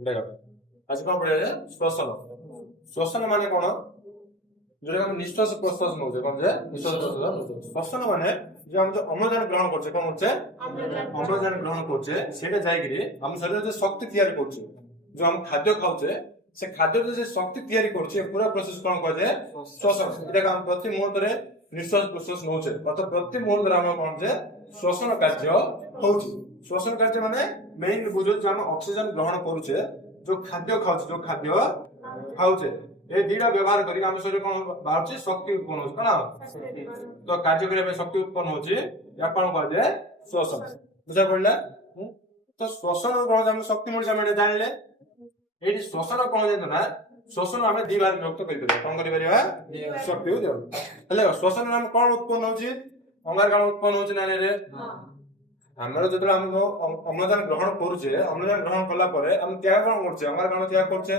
देखो आज कौन पढ़े श्वसन श्वसन माने कौन जो हम निश्वास प्रश्वास नौचे कौन जे निश्वास प्रश्वास श्वसन माने जो हम जो अम्लजान ग्रहण करछे कौन होचे अम्लजान ग्रहण करछे सेटा जाय गिरी हम शरीर जे शक्ति तैयारी करछे जो हम खाद्य खाउछे से खाद्य जे शक्ति तैयारी करछे पूरा प्रोसेस कौन कहजे श्वसन एटा हम प्रति मुहूर्त रे निश्वास प्रश्वास नौचे मतलब प्रति मुहूर्त रे हम कौन जे श्वसन कार्य होउची श्वसन कार्य माने मेन बुझो जो हम ऑक्सीजन ग्रहण करूछे जो खाद्य खाउछे जो खाद्य खाउछे ए दीटा व्यवहार करी हम शरीर कोन बाहरची शक्ति उत्पन्न होछ कना तो कार्य करे में शक्ति उत्पन्न होची या कोन कह दे श्वसन बुझा पड़ला तो श्वसन कोन हम शक्ति मिल जामे जानले एठी श्वसन कोन जे ना श्वसन हमें दी बार विभक्त करि देबा कोन करि परिबा शक्ति हो देबा हेले श्वसन नाम कोन उत्पन्न होची अंगारकाण उत्पन्न होची ना रे हमर जतरा हम अम्लजान ग्रहण करूचे अम्लजान ग्रहण करला परे हम त्याग कोन करछे अंगारकाण त्याग करछे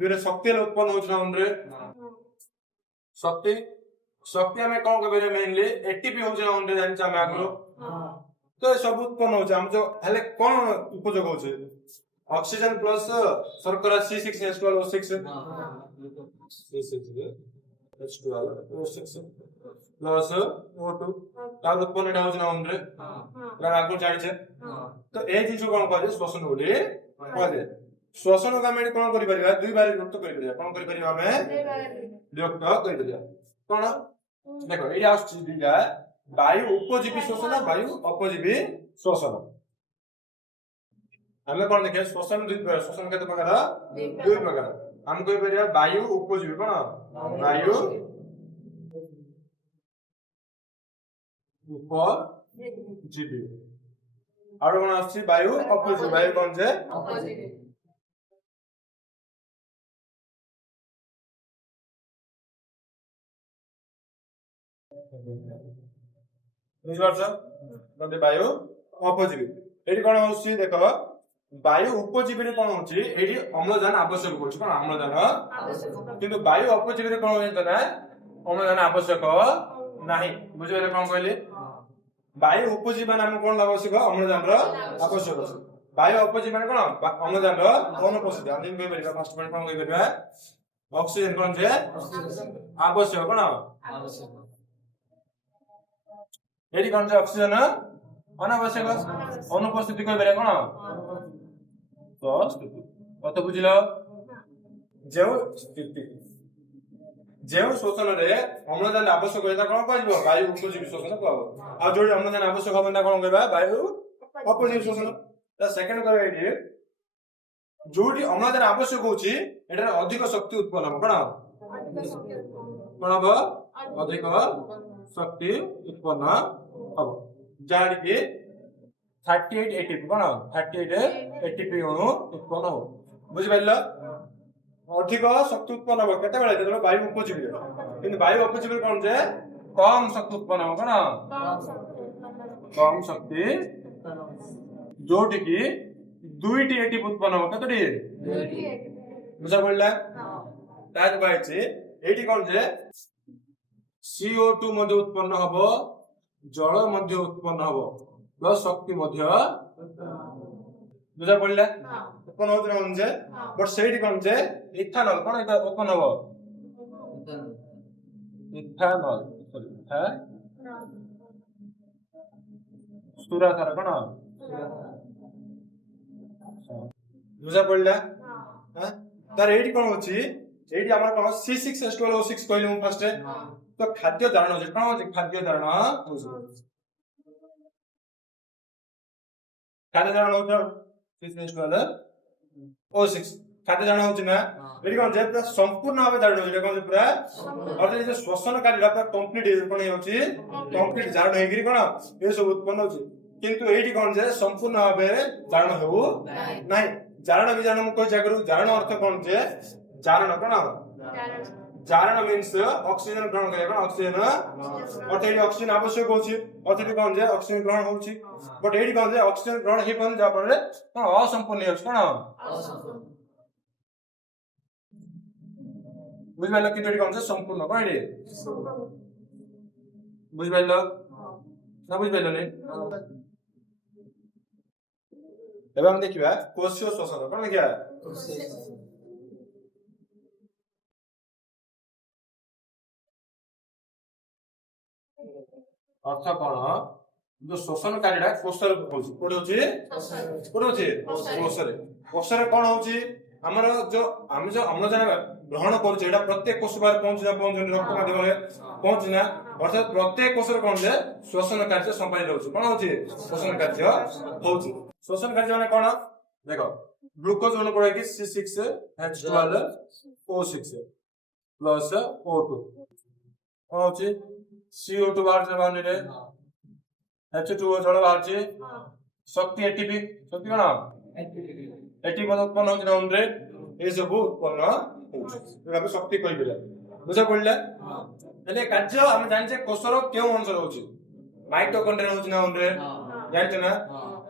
दुरे शक्ति उत्पन्न होछ ना उनरे शक्ति शक्ति हमें कोन कहबे मेनली एटीपी होछ ना उनरे जानि हम आगरो तो सब उत्पन्न होछ हम जो हले कोन उपयोग होछ ऑक्सीजन प्लस शर्करा C6H12O6 C6H12O6 प्लस O2 तार उत्पन्न होछ ना उनरे अगर आगो जानि छे तो ए चीज कोन कहजे श्वसन बोली कहजे श्वसन का मेड कोन करि परिबा दुई बार विभक्त करि परिबा कोन करि परिबा हमें विभक्त करि परिबा कोन देखो एई आछि दुईटा वायु उपजीवी श्वसन वायु अपजीवी श्वसन हमें कोन देखे श्वसन दुई प्रकार श्वसन केते प्रकार दुई प्रकार हम कहि परिबा वायु उपजीवी कोन वायु उपजीवी और कोन आछि वायु अपजीवी वायु कोन जे अपजीवी वायु अपजीवी एटी कोन होछि देखो वायु उपजीवी रे कोन होछि एटी अम्लजान आवश्यक होछि कोन अम्लजान आवश्यक किंतु वायु अपजीवी रे कोन होछि ना अम्लजान आवश्यक नाही बुझिबे कोन कहली वायु उपजीवी माने हम कोन आवश्यक अम्लजान रो आवश्यक अछि वायु अपजीवी माने कोन अम्लजान रो अनुपस्थिति हम दिन कहि परिबा फर्स्ट पॉइंट कोन कहि परिबा ऑक्सीजन कोन जे आवश्यक कोन आवश्यक एडी कोन जे ऑक्सीजन अनावश्यक अनुपस्थिति कहि बेरे कोन तो स्थिति कत बुझिलो जेउ स्थिति जेउ शोषण रे अम्लजान आवश्यक होता कोन कहबो वायु उपजीवी शोषण कहबो आ जोडी अम्लजान आवश्यक होबा कोन कहबा वायु अपजीवी शोषण द सेकंड कर एडी जोडी अम्लजान आवश्यक होची एटा अधिक शक्ति उत्पन्न हो कोन हो अधिक शक्ति उत्पन्न हो जाडी के 38 एटीपी कोन 38 एटीपी अणु उत्पन्न हो बुझि पाइल अधिक शक्ति उत्पन्न हो केते बेले जेतलो वायु उपजीवी किंतु वायु अपजीवी कोन जे कम शक्ति उत्पन्न हो कोन कम शक्ति जोडी की दुईटी एटीपी उत्पन्न हो केतडी दुईटी बुझा पड़ला ताज बाइछि एटी कोन जे CO2 मध्ये उत्पन्न हबो जल मध्ये उत्पन्न हबो प्लस शक्ति मध्ये बुझा पड़ला उत्पन्न होत रहन जे but Sethi cone J ethanol कोन एटा उत्पन्न हबो इथानॉल सुरा सारा कोन बुझा पड़ला हां तार एठी कोन होची एठी हमर कोन C6H12O6 कहले हम फर्स्ट तो खाद्य धारण हो कोन हो खाद्य धारण खाद्य धारण हो C6H12O6 खाद्य धारण होची ना एठी कोन जे संपूर्ण भाबे धारण हो कोन पूरा और जे श्वसन कार्य पूरा कंप्लीट कोन होची कंप्लीट धारण हेगिरी कोन ए सब उत्पन्न होची किंतु एठी कोन जे संपूर्ण भाबे धारण हो नाही जारण विजारण हम कोइ जागरु जारण अर्थ कोन जे जारण कोन जारण मीन्स ऑक्सीजन ग्रहण करे ऑक्सीजन अर्थ एडी ऑक्सीजन आवश्यक होची अर्थ एडी कोन जे ऑक्सीजन ग्रहण होची बट एडी कोन जे ऑक्सीजन ग्रहण हे कोन जा परे कोन असंपूर्ण होची कोन असंपूर्ण बुझबाइल कि एडी कोन जे संपूर्ण कोन एडी बुझबाइल ना बुझबाइल ने एवं हम देखिबा कोशीय श्वसन कोन देखिबा अर्थ कोन जो श्वसन कार्यटा कोशर होउची कोड होउची कोड होउची कोशरे कोशरे कोन होउची हमर जो हम जो अम्लजान ग्रहण करू एटा प्रत्येक कोश बार पहुंच रक्त माध्यम रे पहुंचना अर्थात प्रत्येक कोशर कोन जे श्वसन कार्य संपादित होउची कोन होउची श्वसन कार्य होउची श्वसन कार्य माने कोन देखो ग्लूकोज वन पड़े कि C6H12O6 प्लस O2 कोन होउची CO2 बाहर से बाहर रे H2O जल बाहर छी शक्ति एटीपी शक्ति कोन एटीपी उत्पन्न होउची नाम रे ए सब उत्पन्न होउची एबे शक्ति कहि गेला बुझा पड़ला एले कार्य हम जानि जे कोशर केउ अंश रहउची माइटोकॉन्ड्रिया होउची नाम रे जानि ना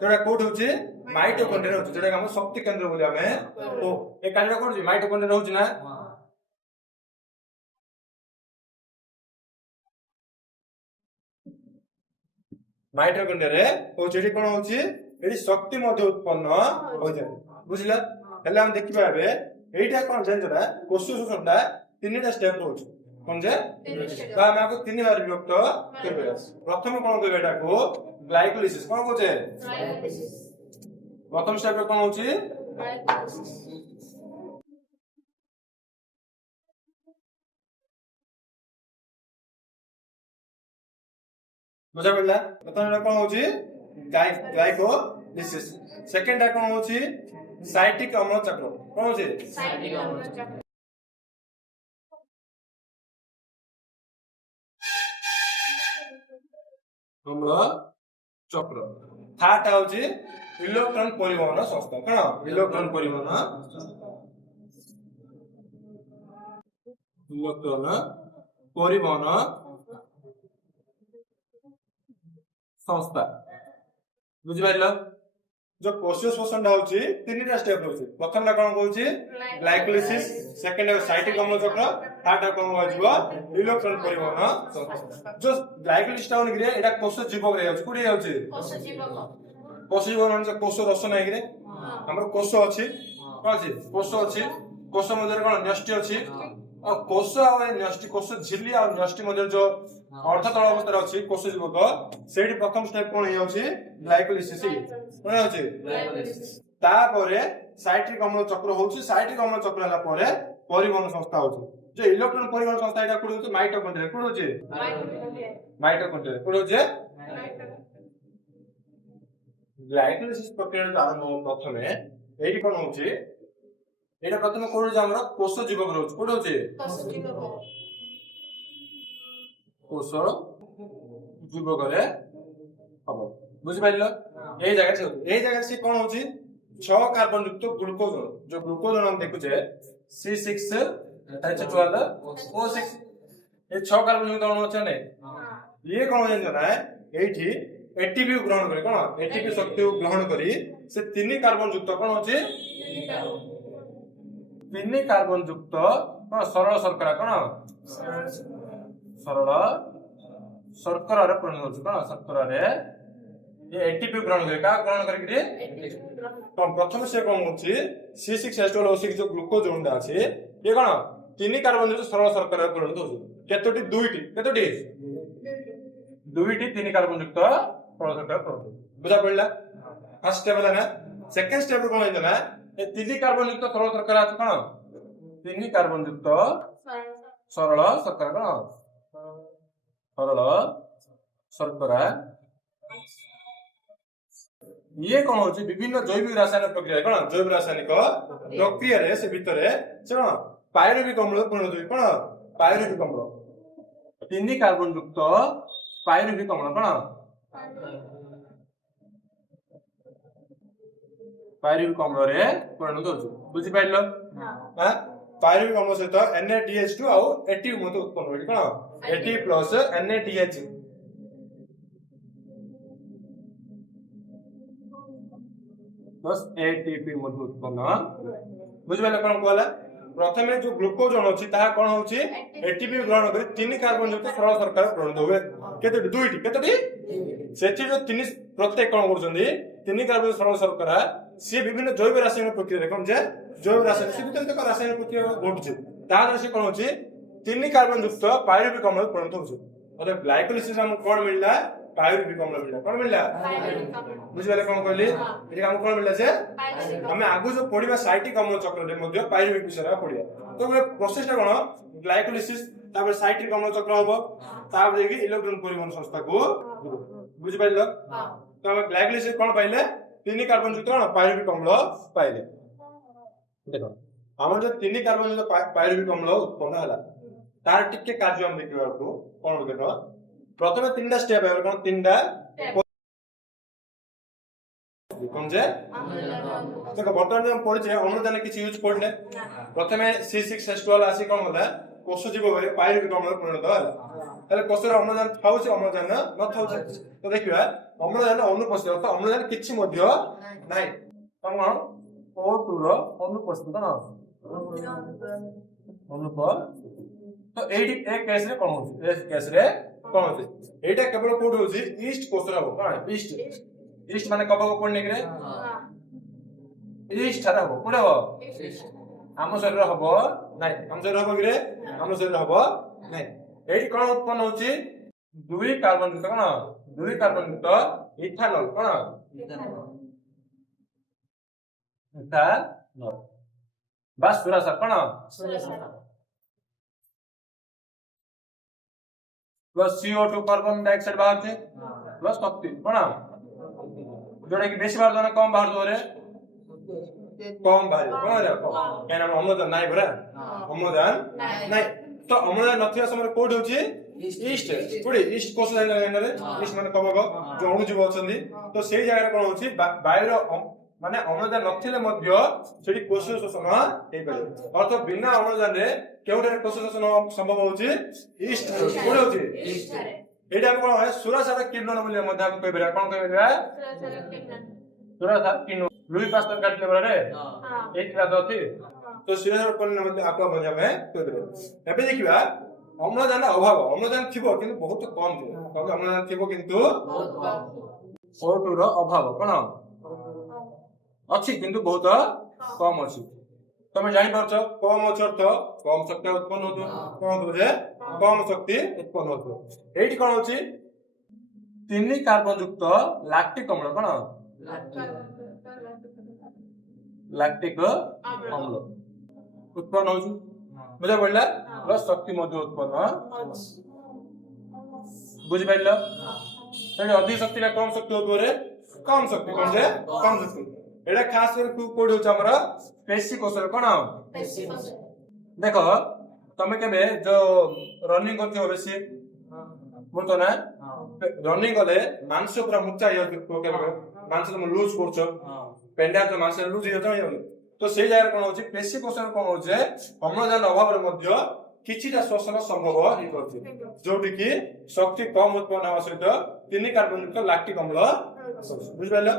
तोरा कोड होउची माइटोकॉन्ड्रिया होउची जेटा हम शक्ति केंद्र बोली हमें तो ए कार्य कोन छी माइटोकॉन्ड्रिया होउची ना माइटोकॉन्ड्रिया रे होउची एठी कोन होउची एठी शक्ति मध्ये उत्पन्न हो जाय बुझिला हेले हम देखिबा एबे एटा कोन जानजरा कोश शोषणटा तीनटा स्टेप होउची कोन जे ता हम आपको तीन बार विभक्त करबे प्रथम कोन करबे एटा को ग्लाइकोलाइसिस कोन कोचे ग्लाइकोलाइसिस प्रथम स्टेप कोन होउची ग्लाइकोलाइसिस बुझा पड़ला प्रथम कोन होउची ग्लाइकोलाइसिस सेकंड कोन होउची साइटिक अम्ल चक्र कोन होउची साइटिक अम्ल चक्र अम्ल चक्र थर्ड होउची इलेक्ट्रॉन परिवहन संस्था कोन इलेक्ट्रॉन परिवहन इलेक्ट्रॉन परिवहन संस्था बुझि पाइलो जो कोशीय श्वसन होउची तीनटा स्टेप होउची प्रथम ला कोन होउची ग्लाइकोलाइसिस सेकंड साइटिक अम्ल चक्र थर्ड कोन होइबो इलेक्ट्रॉन परिवहन संस्था जो ग्लाइकोलाइसिस टाउन गिरे एटा कोश जीवक रे होउची कुडी होउची कोश जीवक म्हणजे कोश रस नै गिरे हमर कोश अछि कोन अछि कोश मध्ये कोन न्यष्टि अछि और कोश आ न्यष्टि कोश झिल्ली आ न्यष्टि मध्ये जो अर्धतल अवस्था रे अछि कोश जीवक सेठी प्रथम स्टेप कोन होउची ग्लाइकोलाइसिस कोन होउची ग्लाइकोलाइसिस ता परे साइट्रिक अम्ल चक्र होउची साइट्रिक अम्ल चक्र हला परे परिवहन संस्था होउची जे इलेक्ट्रॉन परिवहन संस्था एटा कोन होउची माइटोकॉन्ड्रिया कोन होउची माइटोकॉन्ड्रिया कोन होउची ग्लाइकोलाइसिस प्रक्रिया आरंभ प्रथमे एठी कोन होउची एटा प्रथम कोन जे हमरा कोश जीवक रहउची कोन होउची कोश जीवक रे हबो बुझि पाइलो ए जगह से कोन होउची 6 कार्बन युक्त ग्लूकोज जो ग्लूकोज हम देखुचे C6H12O6 ए 6 कार्बन युक्त अणु छै ने ये कोन जन ना एठी एटीपी ग्रहण करे कोन एटीपी शक्ति ग्रहण करी से 3 कार्बन युक्त कोन होची 3 कार्बन युक्त कोन सरल शर्करा कोन सरल शर्करा रे परिणत होची कोन शर्करा रे ये एटीपी ग्रहण करे का ग्रहण करे कि तो प्रथम से कोन होची C6H12O6 जो ग्लूकोज अणुटा अछि ये कोन 3 कार्बन युक्त सरल शर्करा रे परिणत होची केतोटी केतोटी 3 कार्बन युक्त सरल शर्करा परिणत बुझा पड़ला फर्स्ट स्टेप है ना सेकंड स्टेप कोन है ना ये 3 कार्बन युक्त सरल शर्करा अछि कोन 3 कार्बन युक्त सरल शर्करा कोन सरल शर्करा ये कोन होची विभिन्न जैविक रासायनिक प्रक्रिया कोन जैविक रासायनिक प्रक्रिया रे से भितरे से कोन पायरुविक अम्ल परिणत होई कोन पायरुविक अम्ल 3 कार्बन युक्त पायरुविक अम्ल कोन पायरुविक अम्ल रे परिणत होची बुझि पाइलो हां पायरुविक अम्ल सहित NaDH2 आ ATP मध्ये उत्पन्न होई कोन ATP plus NaDH plus ATP मध्ये उत्पन्न बुझिबेला कोन कहला प्रथमे जो ग्लूकोज अणु अछि ता कोन होछि एटीपी ग्रहण करी 3 कार्बन युक्त सरल शर्करा परिणत होवे केतोटी केतोटी सेठी जो 3 प्रत्येक कोन करछन्ती ତିନି କାର୍ବନ ସରଳ ଶର୍କରା ସିଏ ବିଭିନ୍ନ ଜୈବ ରାସାୟନିକ ପ୍ରକ୍ରିୟାରେ କଣ ଯେ ଜୈବ ରାସାୟନିକ ସେ ଭିତରେ ଏକ ରାସାୟନିକ ପ୍ରକ୍ରିୟା ଘଟୁଛି ତା ଦ୍ୱାରା ସେ କଣ ହଉଛି ତିନି କାର୍ବନ ଯୁକ୍ତ ପାଇରୁବିକ ଅମ୍ଳରେ ପରିଣତ ହଉଛି। मतलब ग्लाइकोलिसिस हमको कौन मिलला पायरुविक अम्ल मिलला कौन मिलला बुझिबाले कौन कहली एठी हमको कौन मिलला से हमें आगु जो पढिबा साइटिक अम्ल चक्र रे मध्य पायरुविक विषय पढिया तो ये प्रोसेस टा कोन ग्लाइकोलिसिस तापर साइटिक अम्ल चक्र होबो तापर देखि इलेक्ट्रॉन परिवहन संस्था को बुझि पाइलो तो हम ग्लाइकोलिसिस कौन पाइले तीन कार्बन युक्त कोन पायरुविक अम्ल पाइले देखो हमर जो तीन कार्बन युक्त पायरुविक अम्ल उत्पन्न हला तार टिके कार्य हम देखिबा को कोन देखो प्रथमे तीनटा स्टेप है कोन तीनटा कोन जे देखो बर्तमान हम पढिछे अम्लजान किछि यूज करले प्रथमे C6H12 आसी कोन होला कोष जीव बरे पायरुविक अम्ल परिणत होला ताले कोषर अम्लजान थाउछि अम्लजान न थाउछि तो देखिबा अम्लजान अनुपस्थित तो अम्लजान किछि मध्य नै कोन O2 रो अनुपस्थित न तो एडी एक केस रे कोन होछि ए केस रे कोन होछि एटा केवल कोड होछि ईस्ट कोसर हो कोन ईस्ट ईस्ट माने कब को कोन नेगरे ईस्ट हरा हो कोन हो हम शरीर हबो नै हम शरीर हबो गिरे हम शरीर हबो नै एडी कोन उत्पन्न होछि दुई कार्बन युक्त कोन दुई कार्बन युक्त इथानॉल कोन इथानॉल बस पूरा sir cone plus CO2 carbon dioxide बाहर छे प्लस शक्ति कोन जोडा कि बेसी बार जने कम बाहर दोरे कम बाहर कोन रे केना अम्लजान नाइ भरा अम्लजान नाइ तो अम्लजान नथिया समय कोड होची ईस्ट कोडी ईस्ट कोस लाइन रे ईस्ट माने कबग जो अणु जीव अछंदी तो सेही जगह रे कोन होची बायर माने अम्लजान नथिले मध्य सेठी कोष शोषण हे पारे अर्थ बिना अम्लजान रे केउटे कोष शोषण संभव होची ईस्ट कोड होची ईस्ट एटा कोन है सुरासार किण्वन बोले मध्य हम कहबेरा कोन कहबेरा सुरासार किण्वन लुई पास्टर काटले बरे हां एक रात होती तो सुरासार किण्वन मध्य आपा मध्य में कहबेरा एबे देखिबा अम्लजान अभाव अम्लजान थिबो किंतु बहुत कम थिबो कम अम्लजान थिबो किंतु बहुत कम O2 रो अभाव कोन अछि किंतु बहुत कम अछि तमे जानि परछो कम अछि अर्थ कम शक्ति उत्पन्न होतो कोन होतो जे कम शक्ति उत्पन्न होतो एठी कोन होछि तीन कार्बन युक्त लैक्टिक अम्ल कोन लैक्टिक अम्ल उत्पन्न होछि बुझा पड़ला प्लस शक्ति मध्य उत्पन्न बुझि पाइलो एठी अधिक शक्ति ला कम शक्ति होतो रे कम शक्ति कोन जे कम शक्ति एटा खास कर कोड होछ हमर पेशी कोषर कोन पेशी कोष देखो तमे केबे जो रनिंग करते हो बेसी बोलतो ना रनिंग गले मांस पूरा मुच्चा यो केबे मांस तुम लूज करछो पेंडा तो मांस लूज होतो तो सेही जाय कोन होछि पेशी कोषर कोन होछे अम्लजान अभाव रे मध्य किछिटा शोषण संभव हि करछि जोटी की शक्ति कम उत्पन्न होवा सहित तीन कार्बन युक्त लैक्टिक अम्ल बुझ पाइलो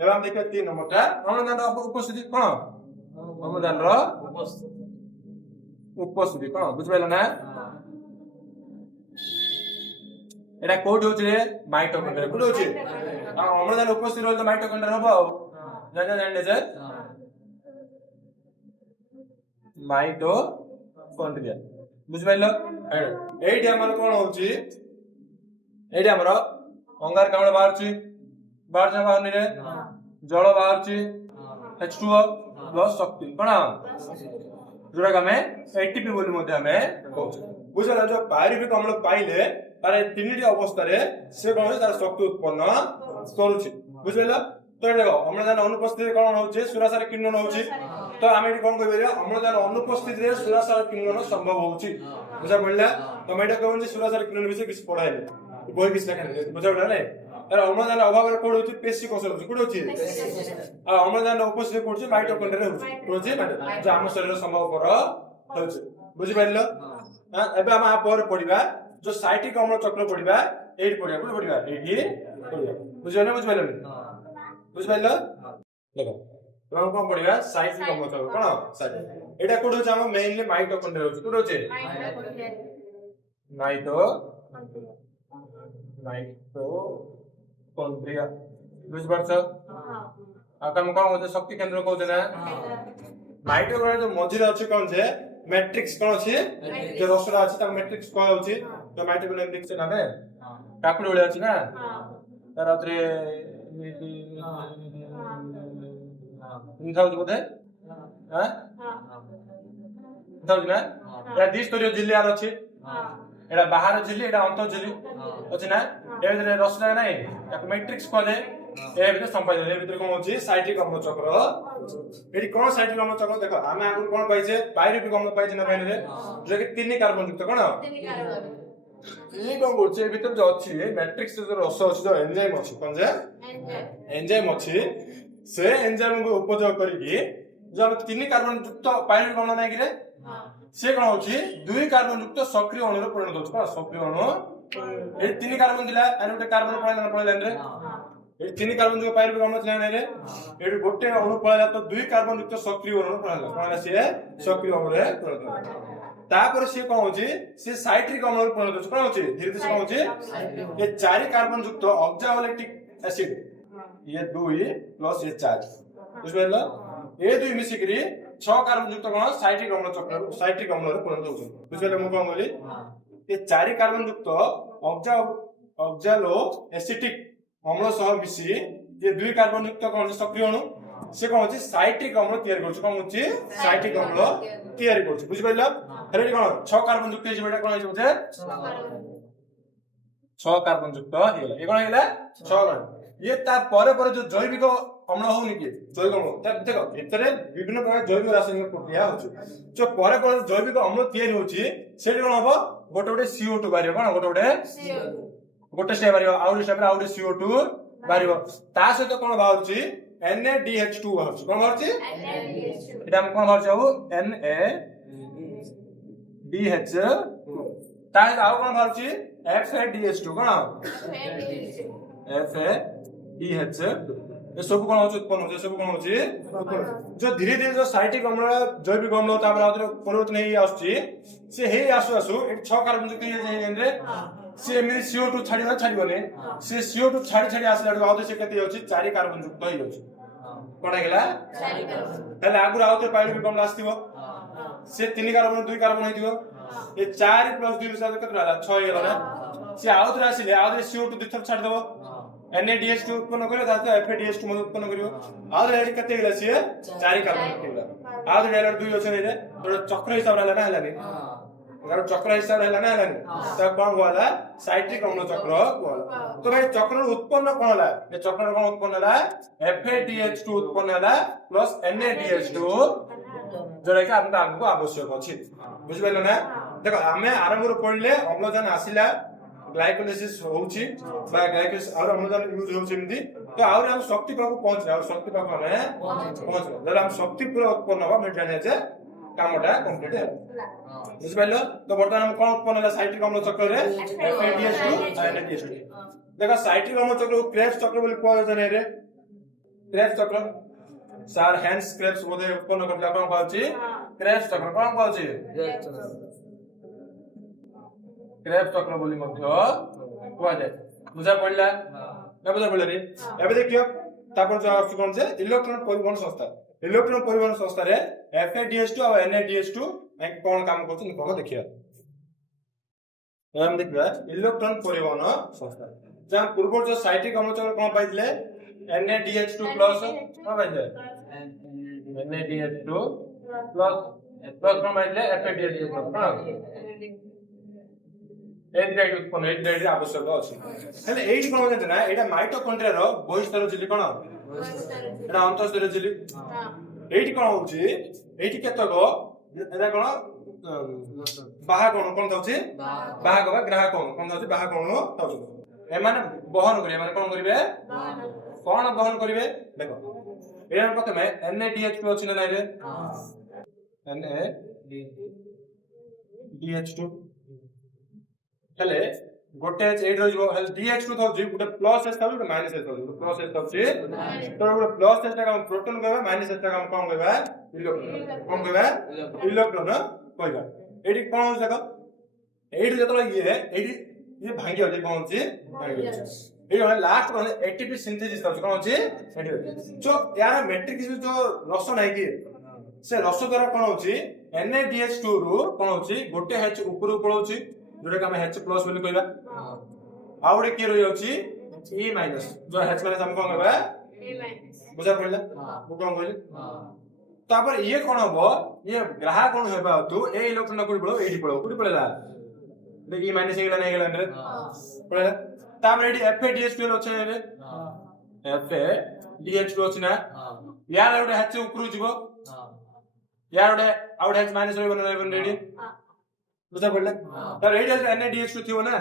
एबा हम देखिए 3 नंबरटा अम्लजान उपस्थिति कोन अम्लजान रो उपस्थिति कोन बुझ पाइलो ना एटा कोड होछि रे माइटोकॉन्ड्रिया कोड होछि अम्लजान उपस्थिति रहले माइटोकॉन्ड्रिया हबो जानले जे माइटोकॉन्ड्रिया बुझ पाइलो एठी हमर कोन होछि एठी हमर अंगार कामळ बाहरछि बाहर रे जल बाहरछि H2O प्लस शक्ति कोन जोरा का में एटीपी बोली मध्ये हमें कहउछ बुझला जो पायरुविक अम्ल पाइले तारे तीनटी अवस्था रे से कोन तार शक्ति उत्पन्न करूछि बुझला तो देखो अम्लजान अनुपस्थिति कोन होछि सुरासार किण्वन होछि तो आमे कोन कहबे अम्लजान अनुपस्थिति रे सुरासार किण्वन संभव होछि बुझा पड़ला तो मेटा कहन जे सुरासार किण्वन विषय किछ पढाइले बोय किछ लेखन बुझा पड़ला नै अरे अम्लजान अभाव रे कोड होछि पेशी कोषर होछि कोड होछि आ अम्लजान उपस्थिति कोड होछि माइटोकॉन्ड्रिया होछि होछि माने जे हम शरीर संभव कर होछि बुझि पाइलो एबे हम आ पर पढिबा जो साइटिक अम्ल चक्र पढिबा एठी पढिबा कोन पढिबा एठी पढिबा बुझियो ना बुझि पाइलो बुझि पाइलो देखो हम कोन पढिबा साइटिक अम्ल चक्र कोन साइटिक एटा कोड होछि हम मेनली माइटोकॉन्ड्रिया होछि कोड होछि माइटोकॉन्ड्रिया बुझिपारछ आम कौन कहते शक्ति केन्द्र कहते ना माइटोकॉन्ड्रिया जो मझिरे अच्छी कौन जे मैट्रिक्स कौन अच्छी जो रसरा अच्छी ताको मैट्रिक्स कह होची तो माइटोकॉन्ड्रिया मैट्रिक्स ना बे काकुड़ी वाली अच्छी ना तार अतरे इंथाउ बोधे हां इंथाउ ना या द्विस्तरीय झिल्ली आर अच्छी एडा बाहर झिल्ली एडा अंतर झिल्ली अच्छी ना ए भीतर रसरा नाही ताको मैट्रिक्स कहले ए भीतर संपादित ए भीतर कोन होची साइक्लिक अम्ल चक्र एडी कोन साइक्लिक अम्ल चक्र देखो आमे आगु कोन पाइछे पाइरुविक अम्ल पाइछे ना पाइले जो कि 3 कार्बन युक्त कोन 3 कार्बन ई कोन होची ए भीतर जो अछि मैट्रिक्स जो रस अछि जो एंजाइम अछि कोन जे एंजाइम अछि से एंजाइम को उपयोग करिकि जो हम 3 कार्बन युक्त पाइरुविक अम्ल नै गिरे से कोन होची 2 कार्बन युक्त सक्रिय अणु रो परिणत होची कोन सक्रिय अणु ए 3 कार्बन दिला आणि गोटे कार्बन पळाला रे ए 3 कार्बन जो पाइरुविक अम्ल थिला नै रे एडी गोटे अणु पळाला तो 2 कार्बन युक्त सक्रिय अणु पळाला कोन से सक्रिय अणु रे परिणत तापर से कोन होची से साइट्रिक अम्ल रो परिणत होची कोन होची धीरे धीरे कोन होची ये 4 कार्बन युक्त ऑक्जालेक्टिक एसिड ये 2 प्लस ये 4 बुझबेला ए 2 मिसिकरी 6 कार्बन युक्त कोन साइट्रिक अम्ल चक्र साइट्रिक अम्ल रो परिणत होची बुझबेला मु कोन बोली ये 4 कार्बन युक्त ऑक्जालो एसिटिक अम्ल सह मिसी ये 2 कार्बन युक्त कोन सक्रिय अणु से कोन होची साइट्रिक अम्ल तयार करछ कोन होची साइट्रिक अम्ल तयार करछ बुझबेला हेरे कोन 6 कार्बन युक्त जे बेटा कोन होची बुझे 6 कार्बन युक्त हेला ए कोन हेला 6 ये ता परे जो जैविक अम्ल होनी के जैविक अम्ल ता देखो एतरे विभिन्न प्रकार जैविक रासायनिक प्रक्रिया होची जो परे जैविक अम्ल तयार होची सेठी कोन हबो गोटे CO2 बारियो कोन गोटे CO2 गोटे स्टेप बारियो आउट स्टेप आउट CO2 बारियो ता सहित कोन बाहरची NaDH2 बाहरची कोन बाहरची NaDH2 एटा हम कोन बाहरची अब NaDH2 ता आउ कोन बाहरची FADH2 कोन FADH2 ये सब कोन होची उत्पन्न होची सब कोन होची जो धीरे धीरे जो साइट्रिक अम्ल जैविक अम्ल तापर आउत परिवर्तन हेई आछी से हेई आसु 6 कार्बन युक्त हे जेनरे से मेरी CO2 छाड़िबने से CO2 छाड़ी आसला आउत से केते होची 4 कार्बन युक्त हे होची कोन गेला 4 कार्बन तले आगु आउत पाइरुविक अम्ल आस्तिबो से 3 कार्बन 2 कार्बन हेतिबो ये 4 + 2 मिसा केते रहला 6 हेला ना से आउत आसिले आउत CO2 दुथर छाड़ देबो NaDH2 उत्पन्न करियो तातो FADH2 मधु उत्पन्न करियो आउत रेडी केते गेला से 4 कार्बन केला आउत रेला 2 अछि रे तो चक्र हिसाब रहला ना हलानी अगर चक्र हिसाब रहला ना हलानी त कोन होला साइट्रिक अम्ल चक्र होला तो भाई चक्र उत्पन्न कोन होला ए चक्र कोन उत्पन्न होला FADH2 उत्पन्न होला प्लस NaDH2 जोरा के हमका आगु आवश्यक अछि बुझबेलो ना देखो हमें आरंभ रो पढले अम्लजान आसिला ग्लाइकोलाइसिस होउची बा ग्लाइकोलाइसिस और अम्लजान यूज होउची एमदी तो आउर हम शक्ति पाको पहुंच और शक्ति पाको हमें पहुंच जरा हम शक्ति पूरा उत्पन्न होबा हम जाने जे कामटा कंप्लीट है बुझबेलो तो वर्तमान हम कोन उत्पन्न होला साइट्रिक अम्ल चक्र रे FADH2 NaDH2 देखो साइट्रिक अम्ल चक्र क्रेब्स चक्र बोली कोन जाने रे क्रेब्स चक्र सार हैंड्स क्रेब्स बोले उत्पन्न करला कोन पाउची क्रेब्स चक्र कोन पाउची क्रेब्स चक्र बोली मध्य कोआ जाय बुझा पड़ला ना बुझा पड़ला रे एबे देखियो तापर जो अर्थ कोन जे इलेक्ट्रॉन परिवहन संस्था रे FADH2 और NaDH2 एक कोन काम करछ कोन देखियो हम देखबा इलेक्ट्रॉन परिवहन संस्था जहां पूर्व जो साइट्रिक अम्ल चक्र कोन पाइले NaDH2 प्लस कोन पाइले NaDH2 प्लस कोन पाइले FADH2 कोन एंजाइम उत्पन्न एंजाइम आवश्यक अछि हेले एडी कोन होय ना एटा माइटोकॉन्ड्रिया रो बहिस्तर झिल्ली कोन एटा अंतस्तर झिल्ली एडी कोन होछि एडी केतगो एटा कोन बाहा कोन होछि बाहा को ग्राहक कोन होछि बाहा कोन होछि ए माने बहन करिवे माने कोन करिवे कोन बहन करिवे देखो एटा प्रथमे NaDH2 अछि ना रे NaDH2 हेले गोटे एड रहिबो हेले DH2 तो जे गोटे प्लस एस थाबो माइनस एस थाबो प्लस एस थाबो तो गोटे प्लस एस का हम प्रोटॉन कहबा माइनस एस का हम कोन कहबा इलेक्ट्रॉन कोन कहबा इलेक्ट्रॉन कहबा एडी कोन हो देखो एडी जतला ये एडी ये भांगी होले कोन होची भांगी होची ये लास्ट कोन एटीपी सिंथेसिस होची कोन होची जो यार मैट्रिक्स जो रस नै कि से रस द्वारा कोन होची NaDH2 रु कोन होची गोटे H ऊपर पळोची जोटा हम H+ बोली कहबा आउडे के रही होची E- जो H माने हम कोन कहबा बुझा पड़ला मु कोन कहली तापर ये कोन हबो ये ग्राहक कोन हेबा तू ए इलेक्ट्रॉन कोडी पळो एडी पळो कोडी पळला E- हेगला नै गेला रे पळला तापर एडी FADH2 होचे रे FADH2 होची ना यार एवडे H ऊपर जिवो यार ओडे आउट H माइनस रे बन रेडी बुझा पड़ला तर रेडी NaDH2 थियो ना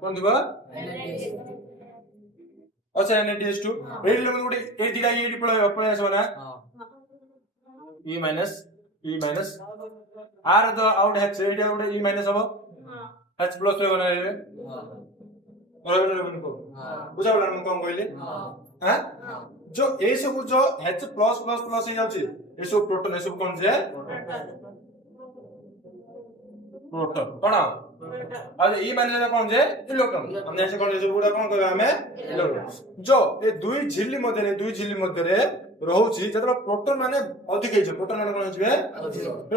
कोन दिबो अच्छा NaDH2 रेडी ले गुटे ए दिला एडी पळो पळे आसो ना E- आर द आउट H रेडी ओडे E- हबो H+ रे बन रे बराबर बन को बुझा पड़ला हम कोन कहली हां जो ए सब जो H++ हे जाउची ए सब प्रोटॉन ए सब कोन जे प्रोटॉन कोन आ ई माने कोन जे इलेक्ट्रॉन हम जैसे कोन जे गुडा कोन कहबा हमें इलेक्ट्रॉन जो ए दुई झिल्ली मध्य रे रहउची जतरा प्रोटॉन माने अधिक हे प्रोटॉन माने कोन होचबे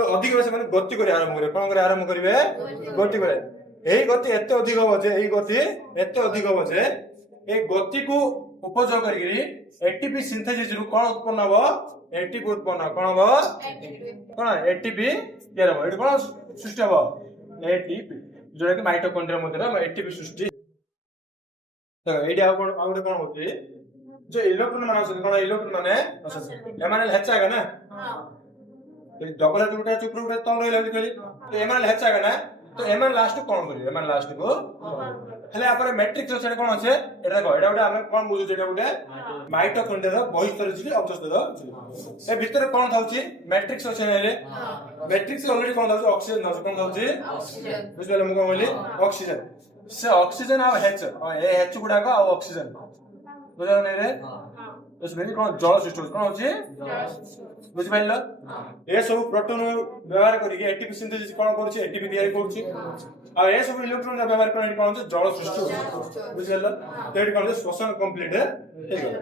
अधिक बसे माने गति करे आरंभ करे कोन करे आरंभ करबे गति करे एही गति एते अधिक हो जे एही गति एते अधिक हो जे ए गति को उपयोग करी एटीपी सिंथेसिस रु कोन उत्पन्न हो एटीपी उत्पन्न कोन हो कोन एटीपी केर हो एटी कोन सृष्टि हो एटीपी जोरा कि माइटोकॉन्ड्रिया मध्ये एटीपी सृष्टि तो एडी आउट कोन होची जो इलेक्ट्रॉन माने আছে कोन इलेक्ट्रॉन माने एमानल हेचागा ना ए डबल टूटा चुपर उठे तल रहिला कहली तो एमानल हेचागा ना तो एमएन लास्ट कोन करी एमएन लास्ट को हेले आपरे मैट्रिक्स छै कोन আছে एटा को एटा हम कोन बुझु जेटा गुटे माइटोकॉन्ड्रिया बहिस्तर झिली अवस्थित ए भीतर कोन थाउची मैट्रिक्स छै रे मैट्रिक्स ऑलरेडी कोन थाउची ऑक्सीजन थाउची कोन थाउची ऑक्सीजन बुझले हम कोन बोली ऑक्सीजन से ऑक्सीजन आ H ए H गुडा को ऑक्सीजन बुझा नै रे तो से कोन जल सृष्टि कोन होची बुझ पाइल ए सब प्रोटॉन व्यवहार करी एटीपी सिंथेसिस कोन करछि एटीपी तयारी करछि आ ए सब इलेक्ट्रॉन व्यवहार करी कोन होची जल सृष्टि बुझ गेल तेडी कोन श्वसन कंप्लीट हे गेल।